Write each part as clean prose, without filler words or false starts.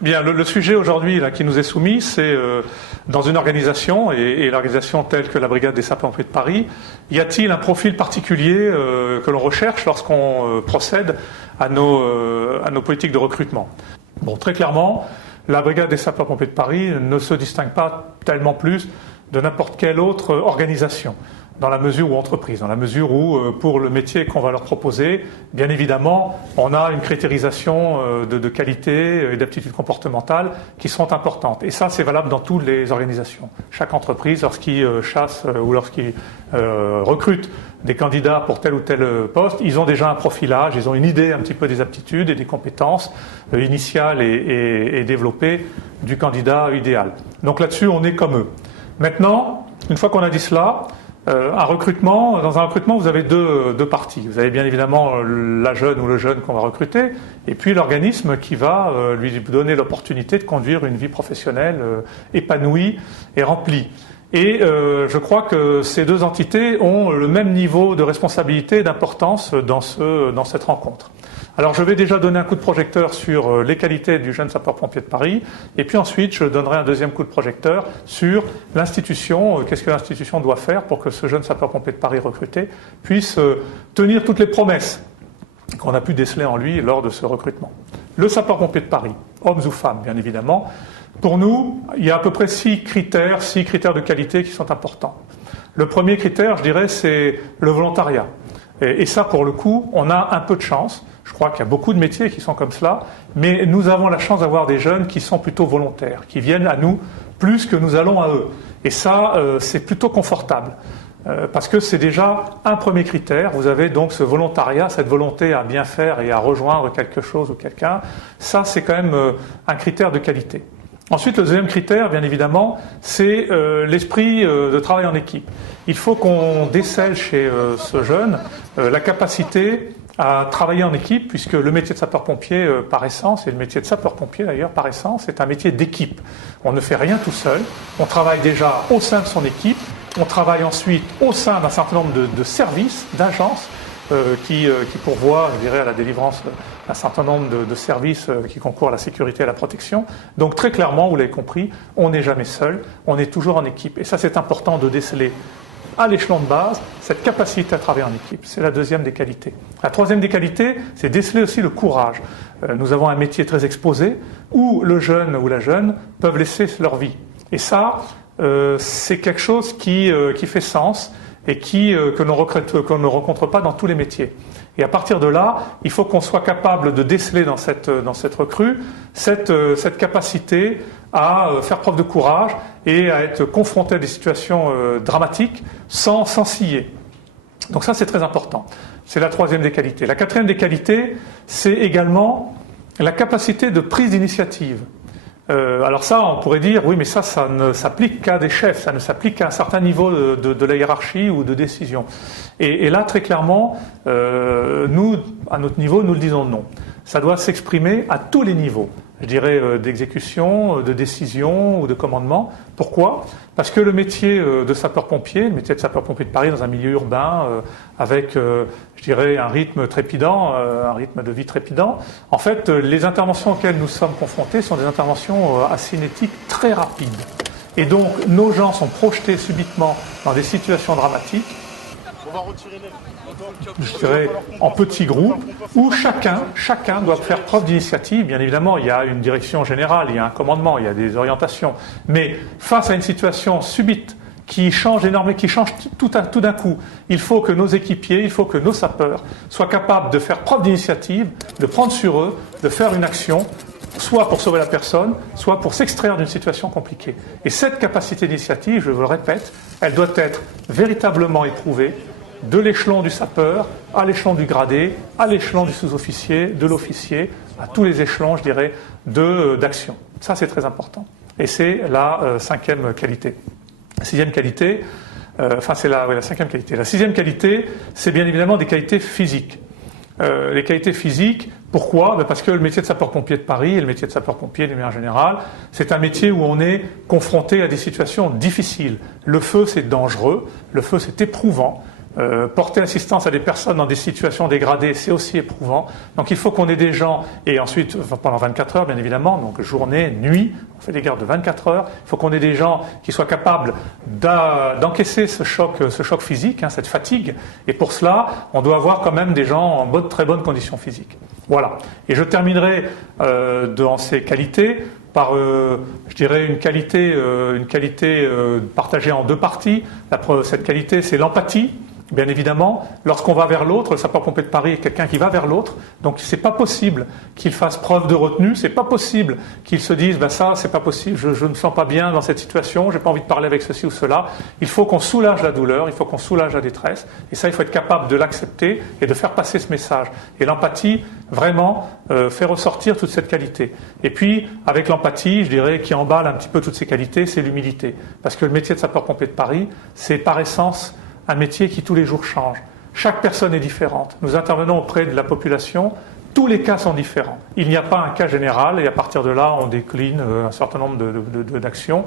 Bien, le sujet aujourd'hui qui nous est soumis, c'est dans une organisation, et l'organisation telle que la Brigade des sapeurs-pompiers de Paris, y a-t-il un profil particulier que l'on recherche lorsqu'on procède à nos politiques de recrutement? Bon, très clairement, la Brigade des sapeurs-pompiers de Paris ne se distingue pas tellement plus de n'importe quelle autre organisation, dans la mesure où entreprise, dans la mesure où pour le métier qu'on va leur proposer, bien évidemment, on a une critérisation de qualité et d'aptitude comportementale qui sont importantes. Et ça, c'est valable dans toutes les organisations. Chaque entreprise, lorsqu'ils chassent ou lorsqu'ils recrutent des candidats pour tel ou tel poste, ils ont déjà un profilage, ils ont une idée un petit peu des aptitudes et des compétences initiales et développées du candidat idéal. Donc là-dessus, on est comme eux. Maintenant, une fois qu'on a dit cela, dans un recrutement, vous avez deux parties. Vous avez bien évidemment la jeune ou le jeune qu'on va recruter, et puis l'organisme qui va lui donner l'opportunité de conduire une vie professionnelle épanouie et remplie. Et je crois que ces deux entités ont le même niveau de responsabilité et d'importance dans cette rencontre. Alors je vais déjà donner un coup de projecteur sur les qualités du jeune sapeur-pompier de Paris, et puis ensuite je donnerai un deuxième coup de projecteur sur l'institution, qu'est-ce que l'institution doit faire pour que ce jeune sapeur-pompier de Paris recruté puisse tenir toutes les promesses qu'on a pu déceler en lui lors de ce recrutement. Le sapeur-pompier de Paris, hommes ou femmes bien évidemment, pour nous, il y a à peu près 6 critères de qualité qui sont importants. Le premier critère, je dirais, c'est le volontariat. Et ça, pour le coup, on a un peu de chance. Je crois qu'il y a beaucoup de métiers qui sont comme cela, mais nous avons la chance d'avoir des jeunes qui sont plutôt volontaires, qui viennent à nous plus que nous allons à eux. Et ça, c'est plutôt confortable, parce que c'est déjà un premier critère. Vous avez donc ce volontariat, cette volonté à bien faire et à rejoindre quelque chose ou quelqu'un. Ça, c'est quand même un critère de qualité. Ensuite, le deuxième critère, bien évidemment, c'est l'esprit de travail en équipe. Il faut qu'on décèle chez ce jeune la capacité à travailler en équipe, puisque le métier de sapeur-pompier par essence, et le métier de sapeur-pompier d'ailleurs par essence, c'est un métier d'équipe. On ne fait rien tout seul, on travaille déjà au sein de son équipe, on travaille ensuite au sein d'un certain nombre de services, d'agences, qui pourvoient, je dirais, à la délivrance d'un certain nombre de services qui concourent à la sécurité et à la protection. Donc très clairement, vous l'avez compris, on n'est jamais seul, on est toujours en équipe. Et ça, c'est important de déceler à l'échelon de base cette capacité à travailler en équipe. C'est la deuxième des qualités. La troisième des qualités, c'est déceler aussi le courage. Nous avons un métier très exposé où le jeune ou la jeune peuvent laisser leur vie. Et ça, c'est quelque chose qui fait sens et que l'on ne rencontre pas dans tous les métiers. Et à partir de là, il faut qu'on soit capable de déceler dans cette recrue cette capacité à faire preuve de courage et à être confronté à des situations dramatiques sans scier. Donc ça, c'est très important. C'est la troisième des qualités. La quatrième des qualités, c'est également la capacité de prise d'initiative. Alors ça, on pourrait dire, oui, mais ça ne s'applique qu'à des chefs, ça ne s'applique qu'à un certain niveau de la hiérarchie ou de décision. Et là, très clairement, nous, à notre niveau, nous le disons non. Ça doit s'exprimer à tous les niveaux, je dirais d'exécution, de décision ou de commandement. Pourquoi ? Parce que le métier de sapeur-pompier, le métier de sapeur-pompier de Paris dans un milieu urbain, avec, je dirais, un rythme trépidant, un rythme de vie trépidant, en fait, les interventions auxquelles nous sommes confrontés sont des interventions à cinétique très rapides. Et donc, nos gens sont projetés subitement dans des situations dramatiques, je dirais, en petits groupes, où chacun doit faire preuve d'initiative. Bien évidemment, il y a une direction générale, il y a un commandement, il y a des orientations. Mais face à une situation subite qui change énormément, qui change tout d'un coup, il faut que nos équipiers, il faut que nos sapeurs soient capables de faire preuve d'initiative, de prendre sur eux, de faire une action, soit pour sauver la personne, soit pour s'extraire d'une situation compliquée. Et cette capacité d'initiative, je vous le répète, elle doit être véritablement éprouvée de l'échelon du sapeur, à l'échelon du gradé, à l'échelon du sous-officier, de l'officier, à tous les échelons, je dirais, d'action. Ça, c'est très important. Et c'est la cinquième qualité. La sixième qualité, c'est la cinquième qualité. La sixième qualité, c'est bien évidemment des qualités physiques. Les qualités physiques, pourquoi ? Parce que le métier de sapeur-pompier de Paris et le métier de sapeur-pompier de manière générale, c'est un métier où on est confronté à des situations difficiles. Le feu, c'est dangereux, le feu, c'est éprouvant. Porter assistance à des personnes dans des situations dégradées, c'est aussi éprouvant. Donc il faut qu'on ait des gens, et ensuite pendant 24 heures bien évidemment, donc journée, nuit, on fait des gardes de 24 heures. Il faut qu'on ait des gens qui soient capables d'encaisser ce choc physique, hein, cette fatigue. Et pour cela, on doit avoir quand même des gens en très bonnes conditions physiques. Voilà. Et je terminerai dans ces qualités par, je dirais, une qualité partagée en deux parties. Cette qualité, c'est l'empathie. Bien évidemment, lorsqu'on va vers l'autre, le sapeur-pompier de Paris est quelqu'un qui va vers l'autre, donc c'est pas possible qu'il fasse preuve de retenue, c'est pas possible qu'il se dise ben ça c'est pas possible, je me sens pas bien dans cette situation, j'ai pas envie de parler avec ceci ou cela. Il faut qu'on soulage la douleur, il faut qu'on soulage la détresse, et ça il faut être capable de l'accepter et de faire passer ce message. Et l'empathie vraiment fait ressortir toute cette qualité. Et puis avec l'empathie, je dirais, qui emballe un petit peu toutes ces qualités, c'est l'humilité, parce que le métier de sapeur-pompier de Paris, c'est par essence un métier qui tous les jours change. Chaque personne est différente. Nous intervenons auprès de la population, tous les cas sont différents. Il n'y a pas un cas général et à partir de là, on décline un certain nombre d'actions.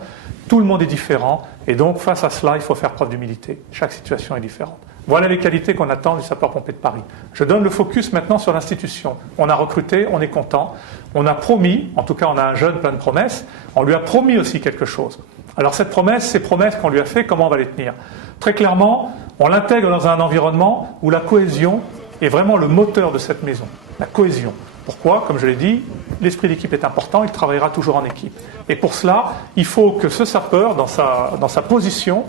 Tout le monde est différent et donc face à cela, il faut faire preuve d'humilité. Chaque situation est différente. Voilà les qualités qu'on attend du sapeur-pompier de Paris. Je donne le focus maintenant sur l'institution. On a recruté, on est content. On a promis, en tout cas on a un jeune plein de promesses, on lui a promis aussi quelque chose. Alors ces promesses qu'on lui a fait, comment on va les tenir ? Très clairement, on l'intègre dans un environnement où la cohésion est vraiment le moteur de cette maison. La cohésion. Pourquoi ? Comme je l'ai dit, l'esprit d'équipe est important, il travaillera toujours en équipe. Et pour cela, il faut que ce sapeur, dans sa position,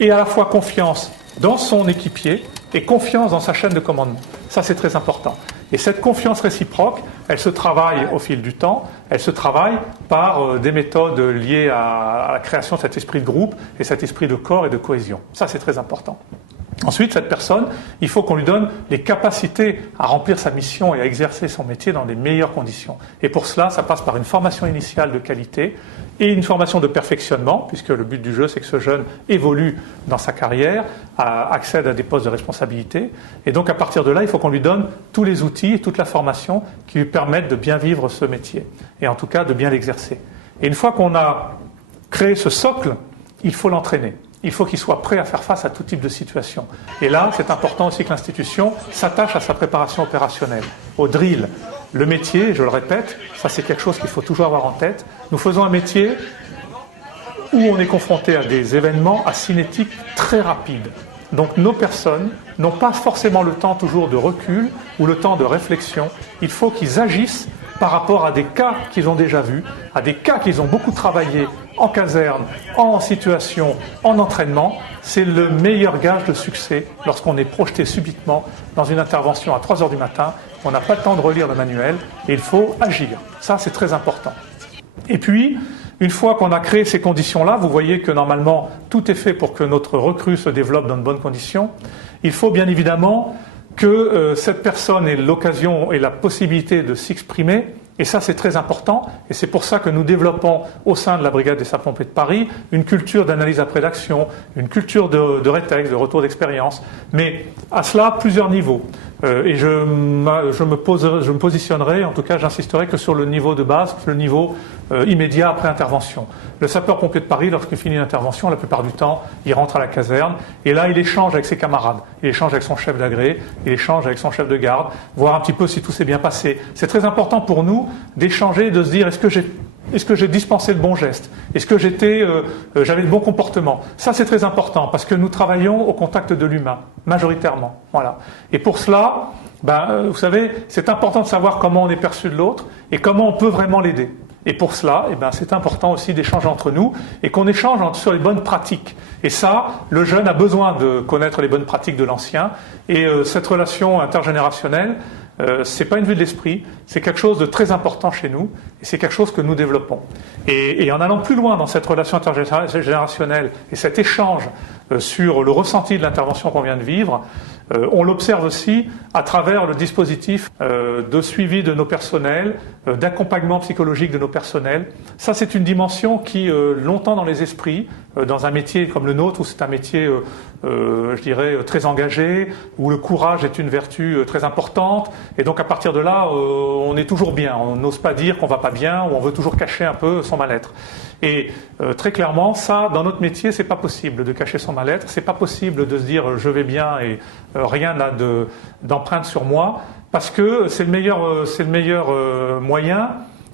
ait à la fois confiance dans son équipier et confiance dans sa chaîne de commandement. Ça, c'est très important. Et cette confiance réciproque, elle se travaille au fil du temps, elle se travaille par des méthodes liées à la création de cet esprit de groupe et cet esprit de corps et de cohésion. Ça, c'est très important. Ensuite, cette personne, il faut qu'on lui donne les capacités à remplir sa mission et à exercer son métier dans les meilleures conditions. Et pour cela, ça passe par une formation initiale de qualité et une formation de perfectionnement, puisque le but du jeu, c'est que ce jeune évolue dans sa carrière, accède à des postes de responsabilité. Et donc, à partir de là, il faut qu'on lui donne tous les outils et toute la formation qui lui permettent de bien vivre ce métier, et en tout cas de bien l'exercer. Et une fois qu'on a créé ce socle, il faut l'entraîner. Il faut qu'il soit prêt à faire face à tout type de situation. Et là, c'est important aussi que l'institution s'attache à sa préparation opérationnelle, au drill. Le métier, je le répète, ça c'est quelque chose qu'il faut toujours avoir en tête. Nous faisons un métier où on est confronté à des événements à cinétique très rapides. Donc nos personnes n'ont pas forcément le temps toujours de recul ou le temps de réflexion. Il faut qu'ils agissent par rapport à des cas qu'ils ont déjà vus, à des cas qu'ils ont beaucoup travaillé en caserne, en situation, en entraînement. C'est le meilleur gage de succès lorsqu'on est projeté subitement dans une intervention à 3 heures du matin, on n'a pas le temps de relire le manuel et il faut agir. Ça, c'est très important. Et puis, une fois qu'on a créé ces conditions-là, vous voyez que normalement, tout est fait pour que notre recrue se développe dans de bonnes conditions. Il faut bien évidemment que cette personne ait l'occasion et la possibilité de s'exprimer. Et ça, c'est très important. Et c'est pour ça que nous développons au sein de la Brigade des sapeurs-pompiers de Paris une culture d'analyse après l'action, une culture de rétex, de retour d'expérience. Mais à cela, plusieurs niveaux. Et je me positionnerai, en tout cas j'insisterai que sur le niveau de base, le niveau immédiat après intervention. Le sapeur-pompier de Paris, lorsqu'il finit une intervention, la plupart du temps, il rentre à la caserne et là il échange avec ses camarades, il échange avec son chef d'agré, il échange avec son chef de garde, voir un petit peu si tout s'est bien passé. C'est très important pour nous d'échanger, de se dire est-ce que j'ai dispensé le bon geste? Est-ce que j'avais le bon comportement? Ça, c'est très important parce que nous travaillons au contact de l'humain, majoritairement. Voilà. Et pour cela, vous savez, c'est important de savoir comment on est perçu de l'autre et comment on peut vraiment l'aider. Et pour cela, c'est important aussi d'échanger entre nous et qu'on échange sur les bonnes pratiques. Et ça, le jeune a besoin de connaître les bonnes pratiques de l'ancien. Et cette relation intergénérationnelle, c'est pas une vue de l'esprit, c'est quelque chose de très important chez nous et c'est quelque chose que nous développons. Et en allant plus loin dans cette relation intergénérationnelle et cet échange sur le ressenti de l'intervention qu'on vient de vivre, on l'observe aussi à travers le dispositif de suivi de nos personnels, d'accompagnement psychologique de nos personnels. Ça, c'est une dimension qui, longtemps dans les esprits, dans un métier comme le nôtre, où c'est un métier, je dirais, très engagé, où le courage est une vertu très importante, et donc à partir de là, on est toujours bien. On n'ose pas dire qu'on va pas bien, ou on veut toujours cacher un peu son mal-être. Et très clairement, ça, dans notre métier, c'est pas possible de cacher son mal-être. C'est pas possible de se dire je vais bien et rien n'a d'empreinte sur moi, parce que c'est le meilleur moyen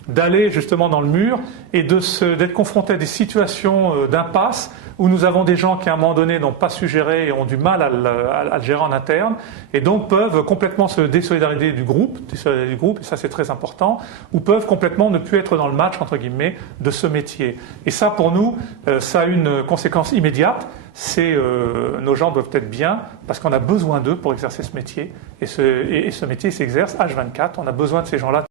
d'aller justement dans le mur et d'être confronté à des situations d'impasse où nous avons des gens qui à un moment donné n'ont pas su gérer et ont du mal à le gérer en interne, et donc peuvent complètement se désolidariser du groupe, et ça c'est très important, ou peuvent complètement ne plus être dans le match entre guillemets de ce métier. Et ça pour nous, ça a une conséquence immédiate, c'est nos gens doivent être bien parce qu'on a besoin d'eux pour exercer ce métier, et ce métier s'exerce H24, on a besoin de ces gens-là.